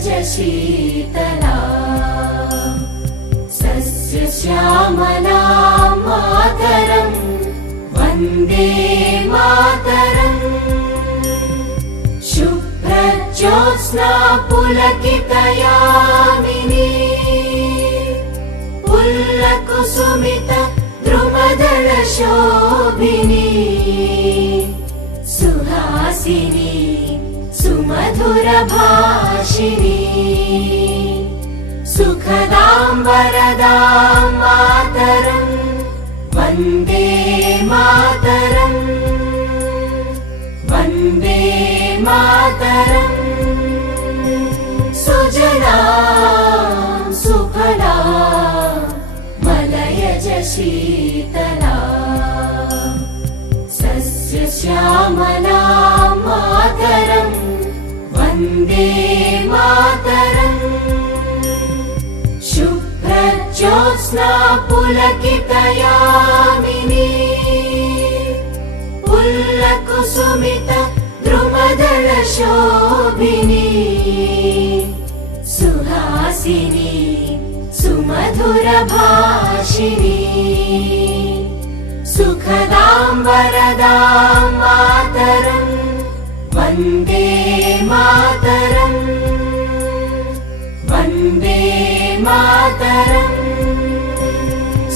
मलयज शीतला सस्यश्यामला मातरं वन्दे मातरम् शुभ्रज्योत्स्ना पुलकितयामिनी पुल्लकुसुमित द्रुमदलशोभिनी सुहासिनी सुमधुरभाषिणी सुखदां वरदां मातरं वन्दे मातरम् वन्दे मातरम् सुजलां सुफलां मलयज शीतला सस्यश्यामला मातरं वन्दे मातरम् शुभ्रज्योत्स्ना पुलकितयामिनी पुल्लकुसुमित द्रुमदलशोभिनी सुहासिनी सुमधुरभाषिणी सुखदां वरदां मातरं वन्दे मातरम् वन्दे मातरम्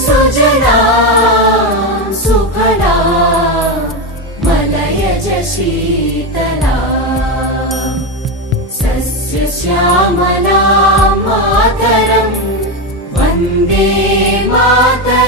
सुजलां सुफलां मलयज शीतला सस्यश्यामला मातरं वन्दे मातरम्